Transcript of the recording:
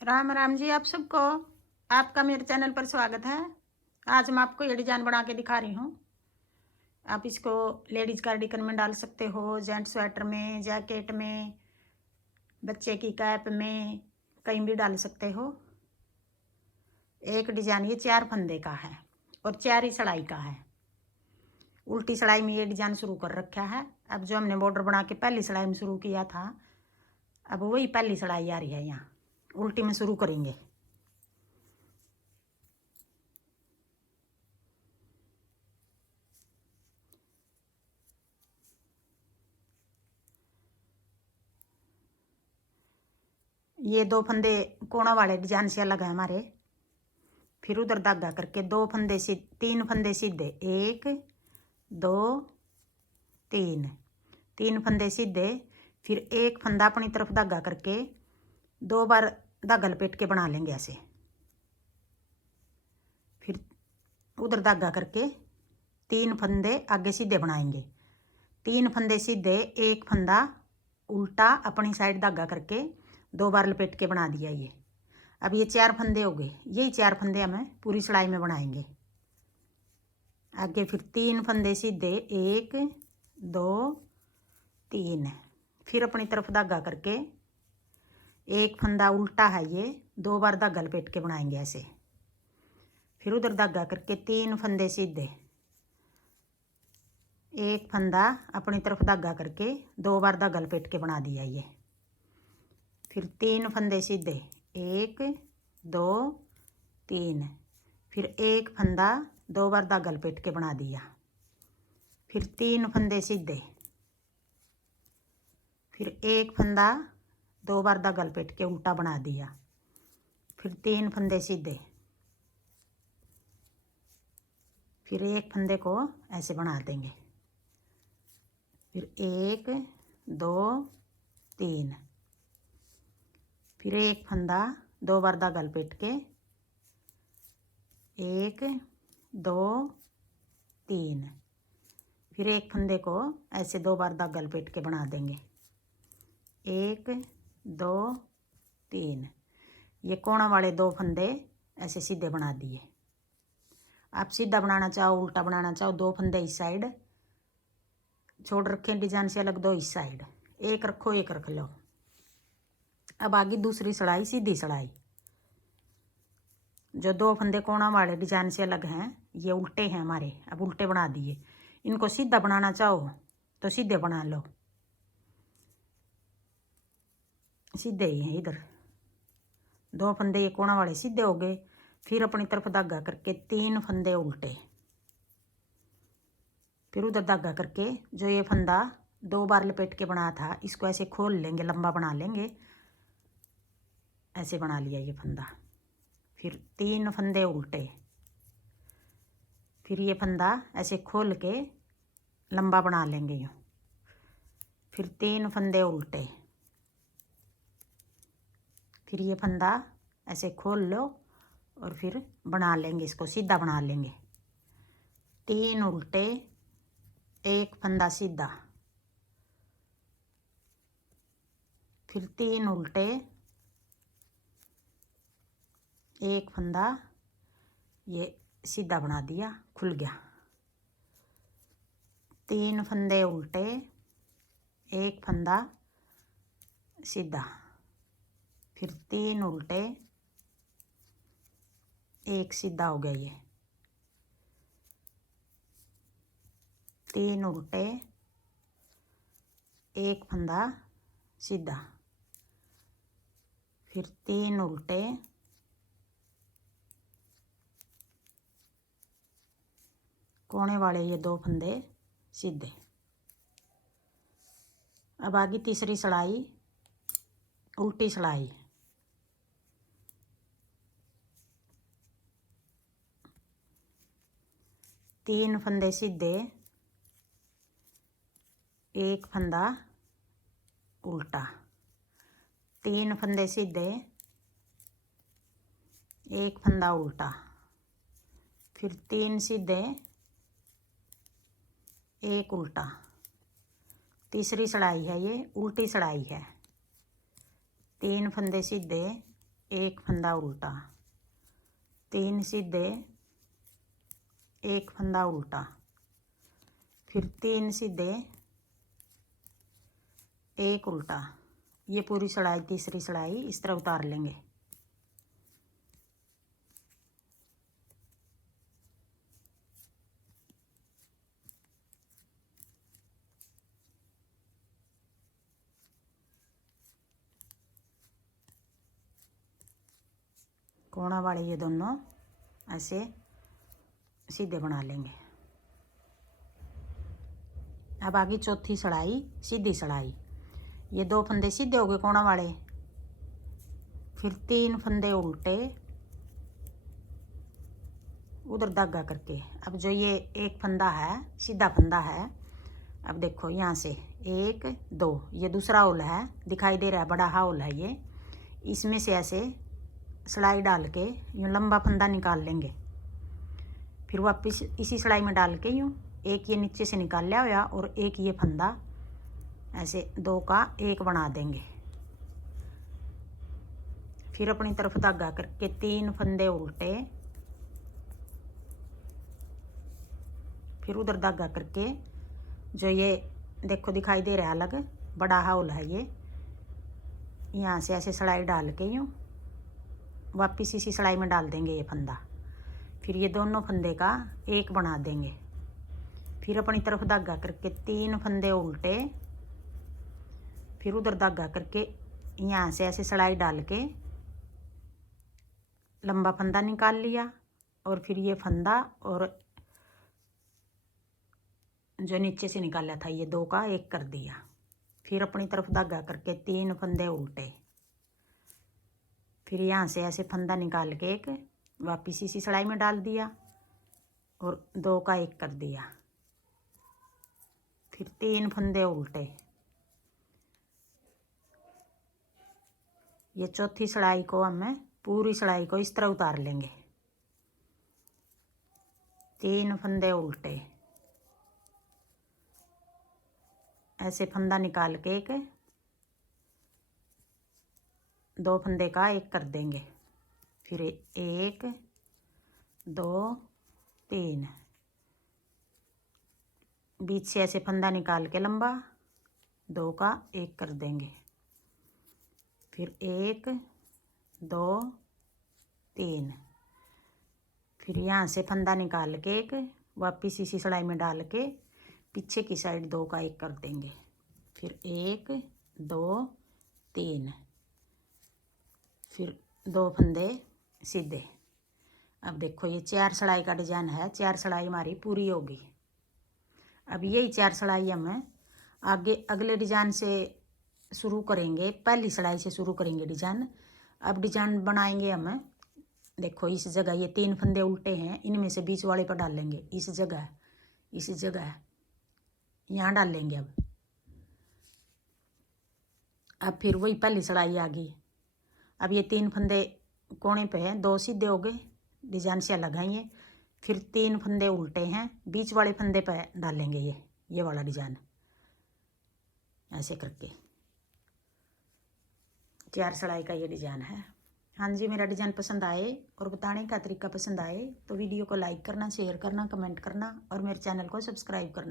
राम राम जी आप सबको। आपका मेरे चैनल पर स्वागत है। आज मैं आपको ये डिजाइन बना के दिखा रही हूँ। आप इसको लेडीज कार्डिगन में डाल सकते हो, जेंट स्वेटर में, जैकेट में, बच्चे की कैप में, कहीं भी डाल सकते हो। एक डिजाइन ये 4 फंदे का है और 4 ही सिलाई का है। उल्टी सिलाई में ये डिजाइन शुरू कर रखा है। अब जो हमने बॉर्डर बना के पहली सिलाई में शुरू किया था, अब वही पहली सिलाई आ रही है। यहाँ उल्टी में शुरू करेंगे। ये 2 फंदे कोना वाले डिजाइन से अलग है हमारे। फिर उधर धागा करके 2 फंदे 3 फंदे सीधे, 1 2 3 फंदे सीधे। फिर एक फंदा अपनी तरफ धागा करके 2 बार धागा लपेट के बना लेंगे ऐसे। फिर उधर धागा करके 3 फंदे आगे सीधे बनाएंगे। 3 फंदे सीधे, एक फंदा उल्टा अपनी साइड धागा करके 2 बार लपेट के बना दिया। ये अब ये 4 फंदे हो गए। यही 4 फंदे हमें पूरी सिलाई में बनाएंगे। आगे फिर 3 फंदे सीधे, 1 2 3। फिर अपनी तरफ धागा करके एक फंदा उल्टा है, ये 2 बार धागा लपेट के बनाएंगे ऐसे। फिर उधर धागा करके 3 फंदे सीधे, एक फंदा अपनी तरफ धागा करके 2 बार धागा लपेट के बना दिया ये। फिर 3 फंदे सीधे, 1 2 3। फिर एक फंदा 2 बार धागा लपेट के बना दिया। फिर 3 फंदे सीधे, फिर एक फंदा 2 बार धागा लपेट के उल्टा बना दिया। फिर 3 फंदे सीधे, फिर एक फंदे को ऐसे बना देंगे। फिर 1 2 3। फिर एक फंदा 2 बार धागा लपेट के 1 2 3। फिर एक फंदे को ऐसे 2 बार धागा लपेट के बना देंगे। 1 2 3। ये कोना वाले 2 फंदे ऐसे सीधे बना दिए। आप सीधा बनाना चाहो, उल्टा बनाना चाहो, 2 फंदे इस साइड छोड़ रखे डिजाइन से अलग, 2 इस साइड, एक रखो एक रख लो। अब आगे दूसरी सिलाई, सीधी सिलाई। जो 2 फंदे कोना वाले डिजाइन से अलग हैं, ये उल्टे हैं हमारे। अब उल्टे बना दिए। इनको सीधा बनाना चाहो तो सीधे बना लो, सीधे ही हैं। इधर 2 फंदे ये कोना वाले सीधे हो गए। फिर अपनी तरफ धागा करके 3 फंदे उल्टे। फिर उधर धागा करके जो ये फंदा 2 बार लपेट के बनाया था, इसको ऐसे खोल लेंगे, लंबा बना लेंगे। ऐसे बना लिया ये फंदा। फिर 3 फंदे उल्टे। फिर ये फंदा ऐसे खोल के लंबा बना लेंगे यूँ। फिर 3 फंदे उल्टे। फिर ये फंदा ऐसे खोल लो और फिर बना लेंगे, इसको सीधा बना लेंगे। 3 उल्टे, एक फंदा सीधा। फिर 3 उल्टे, एक फंदा ये सीधा बना दिया, खुल गया। 3 फंदे उल्टे, एक फंदा सीधा। फिर 3 उल्टे, एक सीधा हो गया ये। 3 उल्टे, एक फंदा सीधा। फिर 3 उल्टे, कोने वाले ये 2 फंदे सीधे। अब आगे तीसरी सिलाई, उल्टी सिलाई। तीन फंदे सीधे, एक फंदा उल्टा। 3 फंदे सीधे, एक फंदा उल्टा। फिर 3 सीधे, एक उल्टा। तीसरी सिलाई है ये, उल्टी सिलाई है। 3 फंदे सीधे, एक फंदा उल्टा, 3 सीधे, एक फंदा उल्टा, फिर 3 सीधे, एक उल्टा। ये पूरी सिलाई तीसरी सिलाई इस तरह उतार लेंगे। कोना वाले ये दोनों ऐसे सीधे बना लेंगे। अब आगे चौथी सिलाई सीधी सिलाई। ये 2 फंदे सीधे हो गए कोना वाले, फिर 3 फंदे उल्टे, उधर धागा करके। अब जो ये एक फंदा है सीधा फंदा है, अब देखो यहाँ से 1 2, ये दूसरा होल है, दिखाई दे रहा है बड़ा होल है ये। इसमें से ऐसे सिलाई डाल के यूँ लंबा फंदा निकाल लेंगे, फिर वापस इसी सिलाई में डाल के यूँ एक ये नीचे से निकाल लिया हुआ और एक ये फंदा ऐसे 2 का 1 बना देंगे। फिर अपनी तरफ धागा करके 3 फंदे उल्टे, फिर उधर धागा करके जो ये देखो दिखाई दे रहा है अलग बड़ा होल है ये, यहाँ से ऐसे सिलाई डाल के यूँ वापस इसी सिलाई में डाल देंगे ये फंदा। फिर ये दोनों फंदे का 1 बना देंगे। फिर अपनी तरफ धागा करके 3 फंदे उल्टे, फिर उधर धागा करके यहाँ से ऐसे सिलाई डाल के लंबा फंदा निकाल लिया, और फिर ये फंदा और जो नीचे से निकाला था ये 2 का 1 कर दिया। फिर अपनी तरफ धागा करके 3 फंदे उल्टे, फिर यहाँ से ऐसे फंदा निकाल के एक वापिस इसी सिलाई में डाल दिया और 2 का 1 कर दिया। फिर 3 फंदे उल्टे, ये चौथी सिलाई को हमें पूरी सिलाई को इस तरह उतार लेंगे। 3 फंदे उल्टे, ऐसे फंदा निकाल के एक 2 फंदे का 1 कर देंगे। फिर 1 2 3, बीच से ऐसे फंदा निकाल के लंबा 2 का 1 कर देंगे। फिर 1 2 3, फिर यहाँ से फंदा निकाल के एक वापिस इसी सिलाई में डाल के पीछे की साइड 2 का 1 कर देंगे। फिर 1 2 3, फिर 2 फंदे सीधे। अब देखो ये 4 सिलाई का डिजाइन है, 4 सिलाई हमारी पूरी होगी। अब यही 4 सिलाई हम आगे अगले डिजाइन से शुरू करेंगे, पहली सिलाई से शुरू करेंगे डिजाइन। अब डिजाइन बनाएंगे हम, देखो इस जगह ये 3 फंदे उल्टे हैं, इनमें से बीच वाले पर डालेंगे, इस जगह यहाँ डाल लेंगे। अब फिर वही पहली सिलाई आ गई। अब ये 3 फंदे कोने पे हैं, 2 सीधे हो गए, डिजाइन से अलग हैं ये। फिर 3 फंदे उल्टे हैं, बीच वाले फंदे पे डालेंगे ये वाला डिजाइन ऐसे करके। 4 सिलाई का ये डिजाइन है। हाँ जी, मेरा डिजाइन पसंद आए और बताने का तरीका पसंद आए तो वीडियो को लाइक करना, शेयर करना, कमेंट करना और मेरे चैनल को सब्सक्राइब करना।